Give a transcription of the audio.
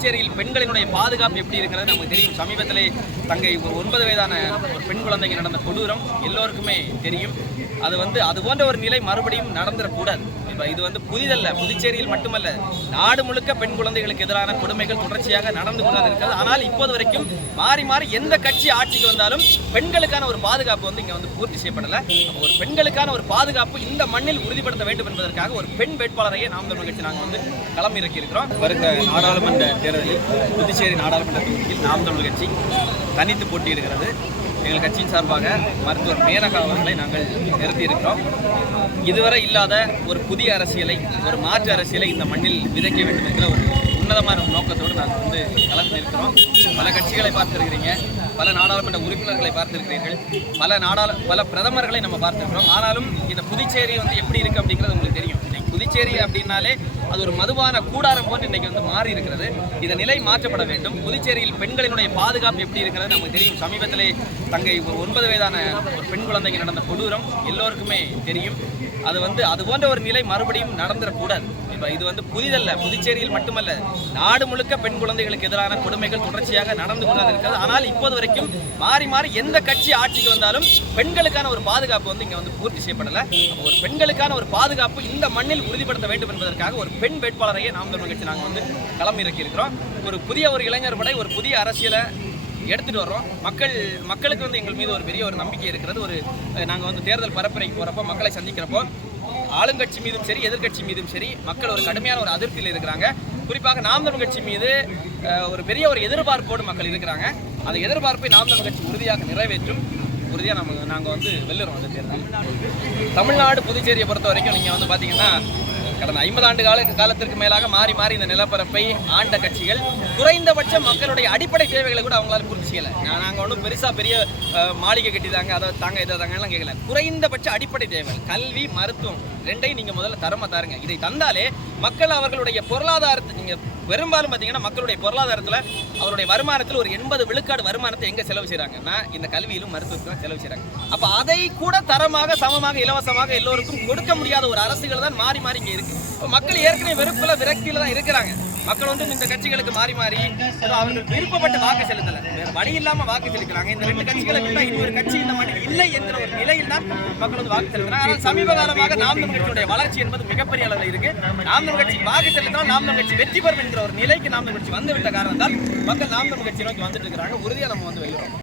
புதுச்சேரியில் பெண்களினுடைய பாதுகாப்பு எப்படி இருக்கிறது நமக்கு தெரியும். சமீபத்திலே தங்கை ஒரு ஒன்பது வயதான ஒரு பெண் குழந்தைக்கு நடந்த கொடூரம் எல்லோருக்குமே தெரியும். அது வந்து அது போன்ற ஒரு நிலை மறுபடியும் நடந்துடக்கூடாது இப்போ இது வந்து புதிதல்ல புதுச்சேரியில் மட்டுமல்ல நாடு முழுக்க பெண் குழந்தைகளுக்கு எதிரான கொடுமைகள் தொடர்ச்சியாக நடந்து கொண்டு இருக்கிறது ஆனால் இப்போது வரைக்கும் மாறி மாறி எந்த கட்சி ஆட்சிக்கு வந்தாலும் பெண்களுக்கான ஒரு பாதுகாப்பு வந்து இங்கே வந்து பூர்த்தி செய்யப்படலை. ஒரு பெண்களுக்கான ஒரு பாதுகாப்பு இந்த மண்ணில் உறுதிப்படுத்த வேண்டும் என்பதற்காக ஒரு பெண் வேட்பாளரையே நாம் தமிழ் கட்சி நாங்கள் வந்து களம் இறக்கி இருக்கிறோம் வருகிற நாடாளுமன்ற தேர்தலில் புதுச்சேரி நாடாளுமன்ற தொகுதியில் நாம் தமிழ் கட்சி தனித்து போட்டியிடுகிறது. எங்கள் கட்சியின் சார்பாக மருத்துவர் மேனகா அவர்களை நாங்கள் நிறுத்தியிருக்கிறோம். இதுவரை இல்லாத ஒரு புதிய அரசியலை ஒரு மாற்று அரசியலை இந்த மண்ணில் விதைக்க வேண்டும் என்கிற ஒரு உன்னதமான நோக்கத்தோடு நாங்கள் வந்து கலந்து இருக்கிறோம் பல கட்சிகளை பார்த்திருக்கிறீங்க. பல நாடாளுமன்ற உறுப்பினர்களை பார்த்திருக்கிறீர்கள். பல நாடாளு பல பிரதமர்களை நம்ம பார்த்துருக்கிறோம். ஆனாலும் இந்த புதுச்சேரி வந்து எப்படி இருக்கு அப்படிங்கிறது உங்களுக்கு தெரியும். புதுச்சேரி அப்படின்னாலே அது ஒரு மதுபான கூடாரம் போன்று இன்னைக்கு வந்து மாறி இருக்கிறது. இந்த நிலை மாற்றப்பட வேண்டும். புதுச்சேரியில் பெண்களினுடைய பாதுகாப்பு எப்படி இருக்கிறது நமக்கு தெரியும். சமீபத்திலே தங்கை ஒன்பது வயதான ஒரு பெண் குழந்தைக்கு நடந்த கொடூரம் எல்லோருக்குமே தெரியும். அது வந்து அது போன்ற ஒரு நிலை மறுபடியும் நடந்துடக்கூடாது. இப்போ இது வந்து புதிதல்ல புதுச்சேரியில் மட்டுமல்ல நாடு முழுக்க பெண் குழந்தைகளுக்கு எதிரான கொடுமைகள் தொடர்ச்சியாக நடந்து கொண்டு இருக்கிறது ஆனால் இப்போது வரைக்கும் மாறி மாறி எந்த கட்சி ஆட்சிக்கு வந்தாலும் பெண்களுக்கான ஒரு பாதுகாப்பு வந்து இங்கே வந்து பூர்த்தி செய்யப்படலை. ஒரு பெண்களுக்கான ஒரு பாதுகாப்பு இந்த மண்ணில் உறுதிப்படுத்த வேண்டும் என்பதற்காக ஒரு பெண் வேட்பாளரையே நாம் தமிழ் கட்சி நாங்கள் வந்து களம் இறக்கி இருக்கிறோம் ஒரு புதிய ஒரு இளைஞர் படை ஒரு புதிய அரசியலை எடுத்துட்டு வர்றோம். மக்கள் மக்களுக்கு வந்து எங்கள் மீது ஒரு பெரிய ஒரு நம்பிக்கை இருக்கிறது. ஒரு நாங்கள் வந்து தேர்தல் பரப்புரைக்கு போகிறப்போ மக்களை சந்திக்கிறப்போ ஆளுங்கட்சி மீதும் சரி எதிர்கட்சி மீதும் சரி மக்கள் ஒரு கடுமையான ஒரு அதிருப்தியில் இருக்கிறாங்க. குறிப்பாக நாம் தமிழ் கட்சி மீது ஒரு பெரிய ஒரு எதிர்பார்ப்போடு மக்கள் இருக்கிறாங்க. அந்த எதிர்பார்ப்பை நாம் தமிழ் கட்சி உறுதியாக நிறைவேற்றும். உறுதியாக நம்ம நாங்கள் வந்து வெல்லுறோம் அந்த தேர்தல். தமிழ்நாடு புதுச்சேரியை பொறுத்த வரைக்கும் நீங்கள் வந்து பார்த்தீங்கன்னா கடந்த ஐம்பது ஆண்டு கால காலத்திற்கு மேலாக மாறி மாறி இந்த நிலப்பரப்பை ஆண்ட கட்சிகள் குறைந்தபட்ச மக்களுடைய அடிப்படை தேவைகளை கூட அவங்களால பூர்த்தி செய்யலை. நான் நாங்கள் ஒன்றும் பெருசாக பெரிய மாளிகை கட்டிதாங்க அதை தாங்க இதை தாங்கலாம் கேட்கல குறைந்தபட்ச அடிப்படை தேவைகள் கல்வி மருத்துவம் ரெண்டையும் நீங்கள் முதல்ல தரமாக தாருங்க. இதை தந்தாலே மக்கள் அவர்களுடைய பொருளாதாரத்தை நீங்கள் பெரும்பாலும் பார்த்தீங்கன்னா மக்களுடைய பொருளாதாரத்தில் அவருடைய வருமானத்தில் ஒரு எண்பது விழுக்காடு வருமானத்தை எங்கே செலவு செய்கிறாங்கன்னா இந்த கல்வியிலும் மருத்துவத்திலும் செலவு செய்கிறாங்க அப்போ அதை கூட தரமாக சமமாக இலவசமாக எல்லோருக்கும் கொடுக்க முடியாத ஒரு அரசுகள் தான் மாறி மாறி இங்கே இருக்குது மக்கள் ஏற்கனவே வெறுப்பில் விரக்தியில் தான் இருக்கிறாங்க. மக்கள் வந்து இந்த கட்சிகளுக்கு மாறி மாறி அவங்களுக்கு அவர்கள் விருப்பப்பட்டு வாக்கு செலுத்தல. வேற வழி இல்லாம வாக்கு செலுத்துறாங்க. இந்த ரெண்டு கட்சிகளை விட்டா இனி ஒரு கட்சி இந்த மாதிரி இல்லை என்ற ஒரு நிலையில் தான் மக்கள் வந்து வாக்கு செலுத்துறாங்க. ஆனால் சமீப காலமாக நாம் தமிழ் கட்சியுடைய வளர்ச்சி என்பது மிகப்பெரிய அளவில் இருக்கு. நாம் தமிழ் கட்சி வாக்கு செலுத்தினால் நாம் தமிழ் கட்சி வெற்றி பெறும் என்கிற ஒரு நிலைக்கு நாம் தமிழ் கட்சி வந்து விட்ட காரணத்தால் மக்கள் நாம் தமிழ் கட்சி நோக்கி வந்துட்டு இருக்கிறாங்க. உறுதியா நம்ம வந்து வெளியிடும்